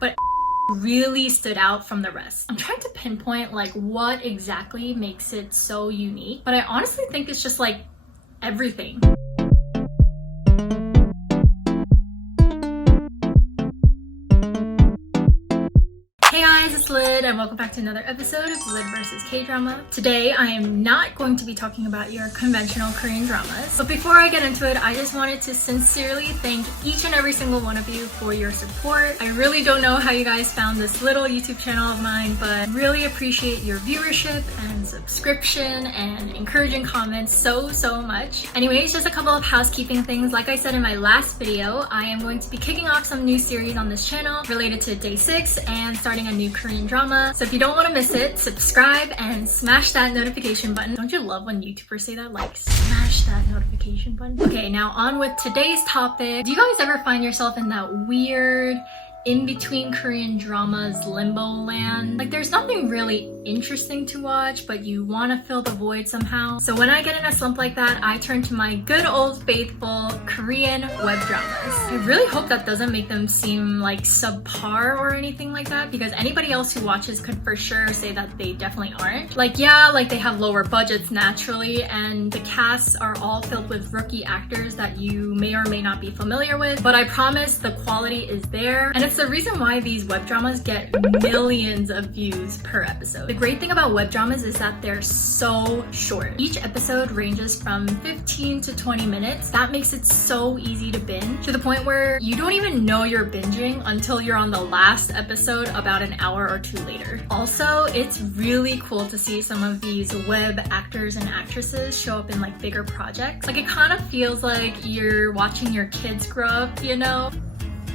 but really stood out from the rest. I'm trying to pinpoint like what exactly makes it so unique, but I honestly think it's just like everything. Hey guys, it's Lyd and welcome back to another episode of Lyd versus K-Drama. Today I am not going to be talking about your conventional Korean dramas, but before I get into it, I just wanted to sincerely thank each and every single one of you for your support. I really don't know how you guys found this little YouTube channel of mine, but really appreciate your viewership and subscription and encouraging comments so much. Anyways, just a couple of housekeeping things. Like I said in my last video, I am going to be kicking off some new series on this channel related to day 6 and starting a new Korean drama. So if you don't want to miss it, subscribe and smash that notification button. Don't you love when YouTubers say that? Like, smash that notification button. Okay, now on with today's topic. Do you guys ever find yourself in that weird in-between Korean dramas limbo land? Like there's nothing really interesting to watch, but you want to fill the void somehow. So when I get in a slump like that, I turn to my good old faithful Korean web dramas. I really hope that doesn't make them seem like subpar or anything like that, because anybody else who watches could for sure say that they definitely aren't. Like yeah, like they have lower budgets naturally, and the casts are all filled with rookie actors that you may or may not be familiar with, but I promise the quality is there, and it's the reason why these web dramas get millions of views per episode. The great thing about web dramas is that they're so short. Each episode ranges from 15 to 20 minutes. That makes it so easy to binge, to the point where you don't even know you're binging until you're on the last episode about an hour or two later. Also, it's really cool to see some of these web actors and actresses show up in like bigger projects. Like it kind of feels like you're watching your kids grow up, you know?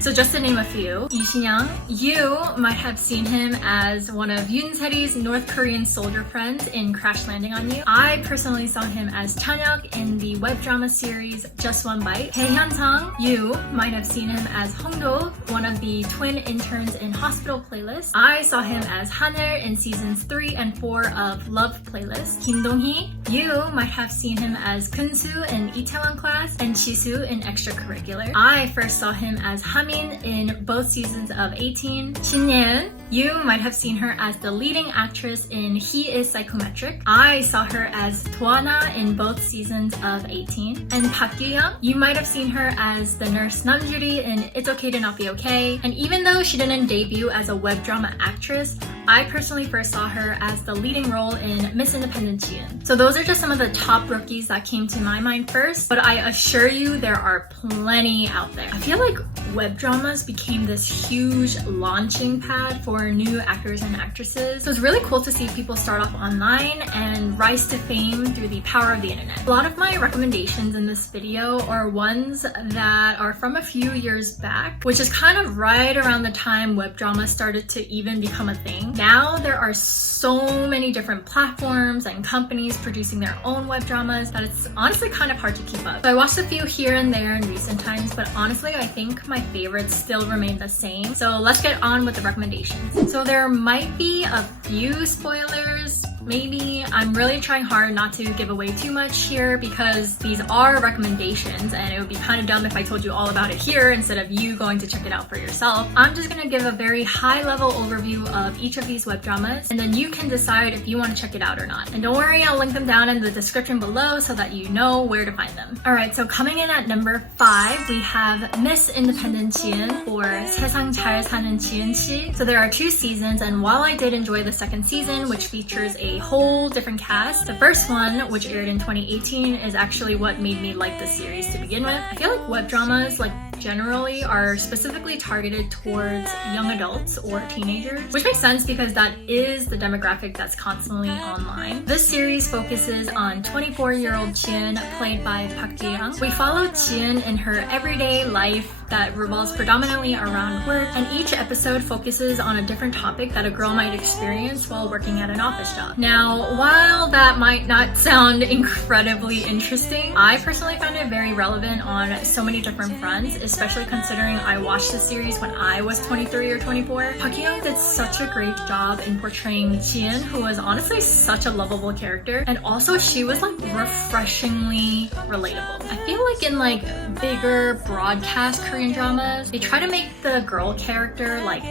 So just to name a few, Lee Shin-young, you might have seen him as one of Yoon Se-ri's North Korean soldier friends in Crash Landing on You. I personally saw him as Chanyeok in the web drama series Just One Bite. Tae Hyun-sung, you might have seen him as Hong-do, one of the twin interns in Hospital Playlist. I saw him as Haner in seasons 3 and 4 of Love Playlist. Kim Dong-hee, you might have seen him as Kun-soo in Itaewon Class and Chi-soo in Extracurricular. I first saw him as Hamin in both seasons of 18. Shin Ye-eun, you might have seen her as the leading actress in He is Psychometric. I saw her as Toana in both seasons of 18. And Park Gyu-young, you might have seen her as the nurse Namjuri in It's Okay to Not Be Okay. And even though she didn't debut as a web drama actress, I personally first saw her as the leading role in Miss Independent Jian. So those are just some of the top rookies that came to my mind first, but I assure you there are plenty out there. I feel like web dramas became this huge launching pad for new actors and actresses. So it's really cool to see people start off online and rise to fame through the power of the internet. A lot of my recommendations in this video are ones that are from a few years back, which is kind of right around the time web dramas started to even become a thing. Now there are so many different platforms and companies producing their own web dramas that it's honestly kind of hard to keep up. So I watched a few here and there in recent times, but honestly I think my favorites still remain the same. So let's get on with the recommendations. So there might be a few spoilers, maybe. I'm really trying hard not to give away too much here because these are recommendations and it would be kind of dumb if I told you all about it here instead of you going to check it out for yourself. I'm just gonna give a very high level overview of each of these web dramas and then you can decide if you want to check it out or not. And don't worry, I'll link them down in the description below so that you know where to find them. Alright, so coming in at number 5, we have Miss Independent Jian, or 세상 잘 사는 지은씨. So there are 2 seasons, and while I did enjoy the second season, which features a whole different cast, the first one, which aired in 2018, is actually what made me like the series to begin with. I feel like web dramas, like generally, are specifically targeted towards young adults or teenagers, which makes sense because that is the demographic that's constantly online. This series focuses on 24-year-old Jian, played by Park Ji-young. We follow Jian in her everyday life that revolves predominantly around work, and each episode focuses on a different topic that a girl might experience while working at an office job. Now, while that might not sound incredibly interesting, I personally found it very relevant on so many different fronts, especially considering I watched the series when I was 23 or 24. Park Ji-young did such a great job in portraying Jian, who was honestly such a lovable character, and also she was like refreshingly relatable. I feel like in like bigger broadcast Korean dramas, they try to make the girl character like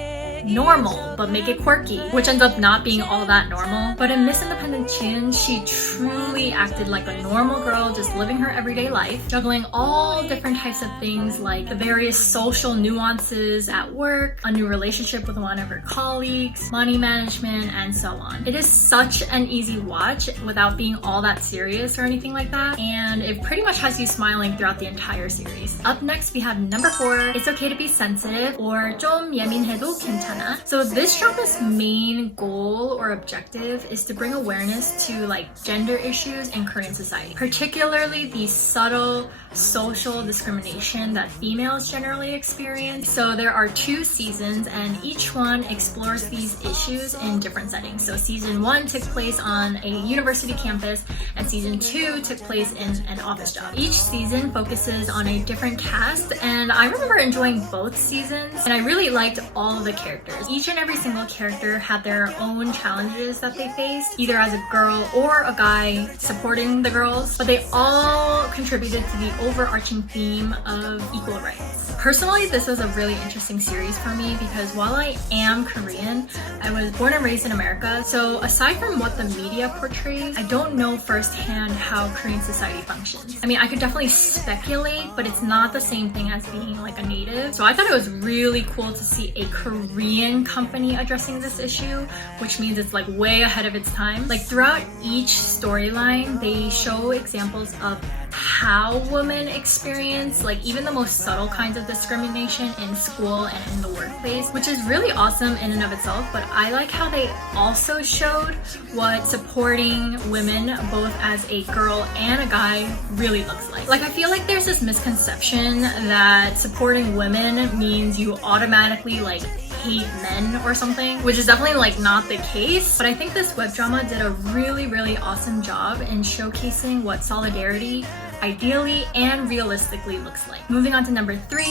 normal but make it quirky, which ends up not being all that normal. But in Miss Independent Chin, she truly acted like a normal girl just living her everyday life, juggling all different types of things like the various social nuances at work, a new relationship with one of her colleagues, money management, and so on. It is such an easy watch without being all that serious or anything like that, and it pretty much has you smiling throughout the entire series. Up next, we have number 4, It's Okay to Be Sensitive, or 좀 예민해도 괜찮아. So this drama's main goal or objective is to bring awareness to like gender issues in Korean society, particularly the subtle social discrimination that females generally experience. So there are 2 seasons and each one explores these issues in different settings. So season 1 took place on a university campus and season 2 took place in an office job. Each season focuses on a different cast, and I remember enjoying both seasons, and I really liked all of the characters. Each and every single character had their own challenges that they faced, either as a girl or a guy supporting the girls, but they all contributed to the overarching theme of equal rights. Personally, this was a really interesting series for me because while I am Korean, I was born and raised in America. So aside from what the media portrays, I don't know firsthand how Korean society functions. I mean, I could definitely speculate, but it's not the same thing as being like a native. So I thought it was really cool to see a Korean company addressing this issue, which means it's like way ahead of its time. Like throughout each storyline, they show examples of how women experience like even the most subtle kinds of discrimination in school and in the workplace, which is really awesome in and of itself. But I like how they also showed what supporting women both as a girl and a guy really looks like. Like I feel like there's this misconception that supporting women means you automatically like hate men or something, which is definitely like not the case. But I think this web drama did a really awesome job in showcasing what solidarity ideally and realistically looks like. Moving on to number 3,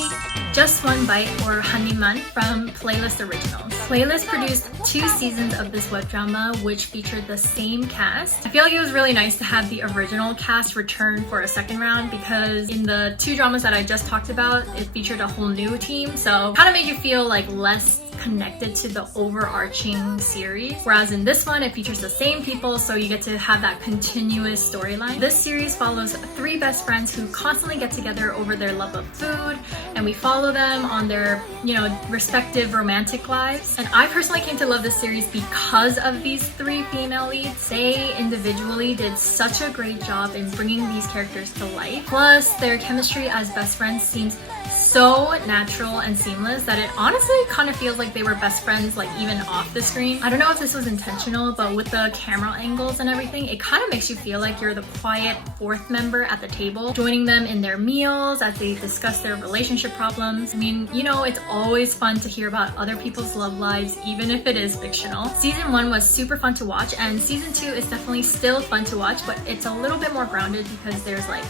Just One Bite or 한입만 from Playlist Originals. Playlist produced 2 seasons of this web drama which featured the same cast. I feel like it was really nice to have the original cast return for a second round because in the 2 dramas that I just talked about, it featured a whole new team, so kind of made you feel like less connected to the overarching series. Whereas in this one, it features the same people, so you get to have that continuous storyline. This series follows 3 best friends who constantly get together over their love of food, and we follow them on their, respective romantic lives. And I personally came to love this series because of these 3 female leads. They individually did such a great job in bringing these characters to life. Plus, their chemistry as best friends seems so natural and seamless that it honestly kind of feels like they were best friends like even off the screen. I don't know if this was intentional, but with the camera angles and everything, it kind of makes you feel like you're the quiet 4th member at the table, joining them in their meals as they discuss their relationship problems. I mean, it's always fun to hear about other people's love lives, even if it is fictional. Season 1 was super fun to watch, and season 2 is definitely still fun to watch, but it's a little bit more grounded because there's like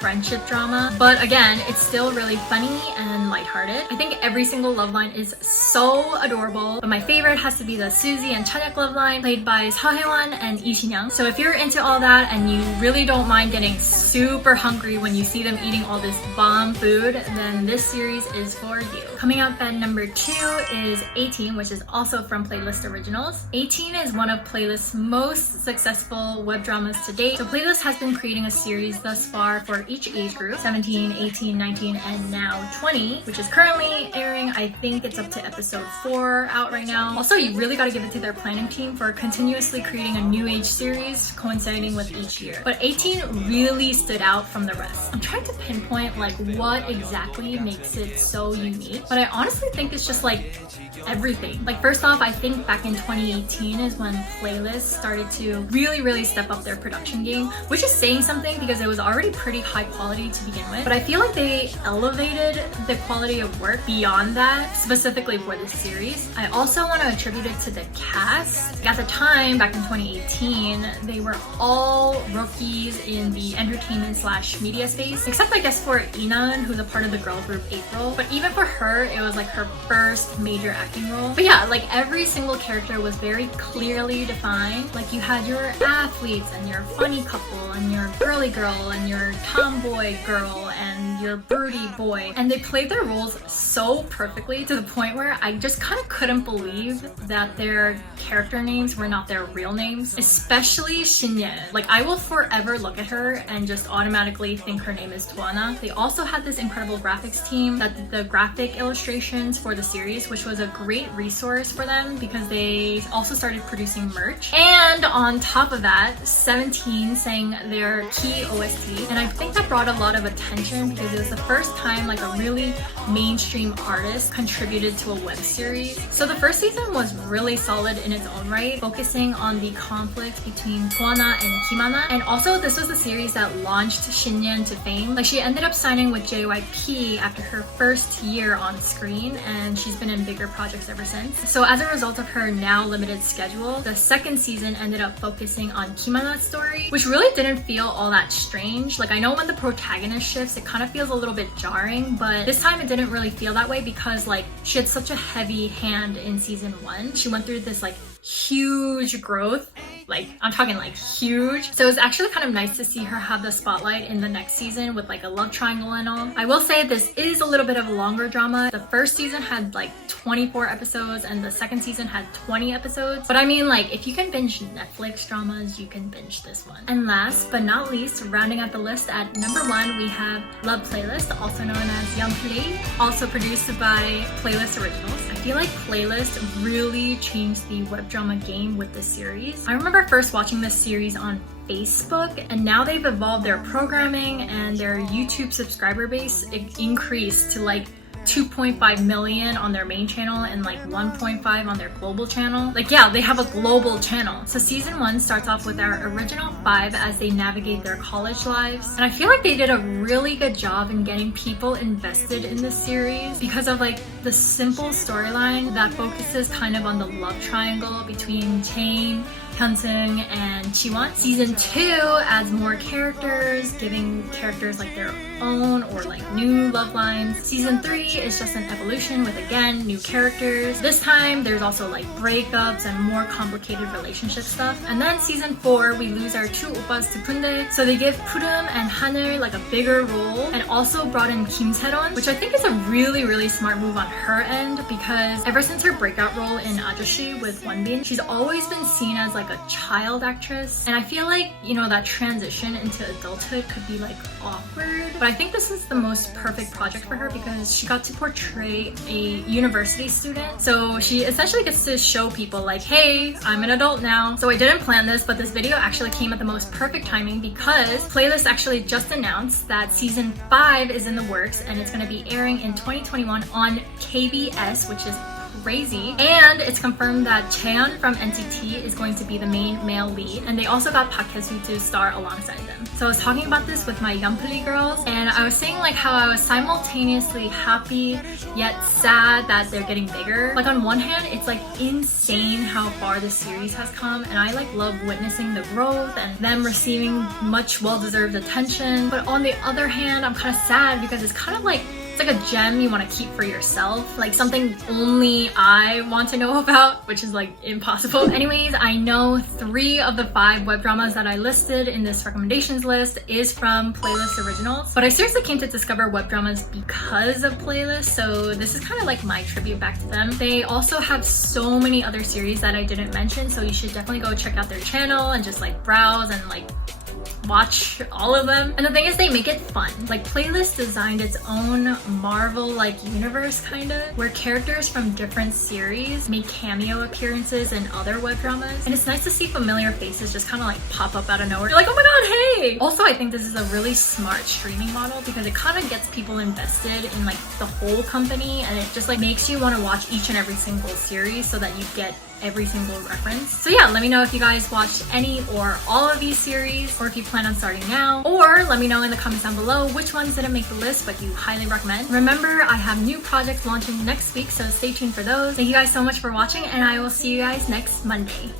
friendship drama. But again, it's still really funny and lighthearted. I think every single love line is so adorable, but my favorite has to be the Suzy and Chanyeok love line played by Seo and Lee Shin-young. So if you're into all that and you really don't mind getting super hungry when you see them eating all this bomb food, then this series is for you. Coming up at number 2 is 18, which is also from Playlist Originals. 18 is one of Playlist's most successful web dramas to date. So Playlist has been creating a series thus far for each age group, 17, 18, 19, and now 20, which is currently airing. I think it's up to episode 4 out right now. Also, you really gotta give it to their planning team for continuously creating a new age series coinciding with each year. But 18 really stood out from the rest. I'm trying to pinpoint like what exactly makes it so unique, but I honestly think it's just like everything. Like first off, I think back in 2018 is when Playlist started to really step up their production game, which is saying something because it was already pretty high quality to begin with. But I feel like they elevated the quality of work beyond that, specifically for this series. I also want to attribute it to the cast. At the time, back in 2018, they were all rookies in the entertainment/media space, except I guess for Inan, who's a part of the girl group April. But even for her, it was like her first major acting role. But yeah, like every single character was very clearly defined. Like you had your athletes and your funny couple and your girly girl and your tomboy girl and your broody boy. And they played their roles so perfectly to the point where I just kind of couldn't believe that their character names were not their real names, especially Shinye. Like, I will forever look at her and just automatically think her name is Tuana. They also had this incredible graphics team that did the graphic illustrations for the series, which was a great resource for them because they also started producing merch. And on top of that, 17 sang their key OST, and I think that brought a lot of attention because it was the first time like a really mainstream artist contributed to a web series. So the first season was really solid in its own right, focusing on the conflict between Tuana and Kimana. And also this was the series that launched Shinyeon to fame. Like, she ended up signing with JYP after her first year on screen, and she's been in bigger projects ever since. So as a result of her now limited schedule, the second season ended up focusing on Kimana's story, which really didn't feel all that strange. Like, I know when the protagonist shifts, it kind of feels a little bit jarring, but this time it didn't really feel that way because like she had such a heavy hand in season 1. She went through this like huge growth. Like, I'm talking like huge. So it was actually kind of nice to see her have the spotlight in the next season with like a love triangle and all. I will say this is a little bit of a longer drama. The first season had like 24 episodes and the second season had 20 episodes. But I mean, like, if you can binge Netflix dramas, you can binge this one. And last but not least, rounding out the list at number 1, we have Love Playlist, also known as Young Play, also produced by Playlist Originals. I feel like Playlist really changed the web drama game with this series. I remember first watching this series on Facebook, and now they've evolved their programming and their YouTube subscriber base increased to like 2.5 million on their main channel and like 1.5 on their global channel. Like, yeah, they have a global channel. So season 1 starts off with our original 5 as they navigate their college lives. And I feel like they did a really good job in getting people invested in this series because of like the simple storyline that focuses kind of on the love triangle between Chain, Hyunsung, and Chiwon. Season 2 adds more characters, giving characters like their own or like new love lines. Season 3 is just an evolution with, again, new characters. This time there's also like breakups and more complicated relationship stuff. And then season 4, we lose our 2 oppas to Punde, so they give Purum and Haner like a bigger role, and also brought in Kim Se-ron, which I think is a really smart move on her end because ever since her breakout role in Ajoshi with Wonbin, she's always been seen as like a child actress, and I feel like, you know, that transition into adulthood could be like awkward, but I think this is the most perfect project for her because she got to portray a university student, so she essentially gets to show people like, hey, I'm an adult now. So I didn't plan this, but this video actually came at the most perfect timing because Playlist actually just announced that season 5 is in the works and it's going to be airing in 2021 on KBS, which is crazy. And it's confirmed that Chaeyeon from NCT is going to be the main male lead, and they also got Park Hye-soo to star alongside them. So I was talking about this with my Yumpli girls, and I was saying like how I was simultaneously happy yet sad that they're getting bigger. Like, on one hand, it's like insane how far this series has come, and I like love witnessing the growth and them receiving much well-deserved attention. But on the other hand, I'm kind of sad because it's kind of like, it's like a gem you want to keep for yourself, like something only I want to know about, which is like impossible. Anyways, I know 3 of the 5 web dramas that I listed in this recommendations list is from Playlist Originals, but I seriously came to discover web dramas because of Playlist, so this is kind of like my tribute back to them. They also have so many other series that I didn't mention, so you should definitely go check out their channel and just like browse and like watch all of them. And the thing is, they make it fun. Like, Playlist designed its own Marvel-like universe, kind of, where characters from different series make cameo appearances in other web dramas. And it's nice to see familiar faces just kind of like pop up out of nowhere. You're like, oh my god, hey! Also, I think this is a really smart streaming model because it kind of gets people invested in like the whole company, and it just like makes you want to watch each and every single series so that you get every single reference. So yeah, let me know if you guys watched any or all of these series, or if you plan on starting now, or let me know in the comments down below which ones didn't make the list but you highly recommend. Remember, I have new projects launching next week, so stay tuned for those. Thank you guys so much for watching, and I will see you guys next Monday.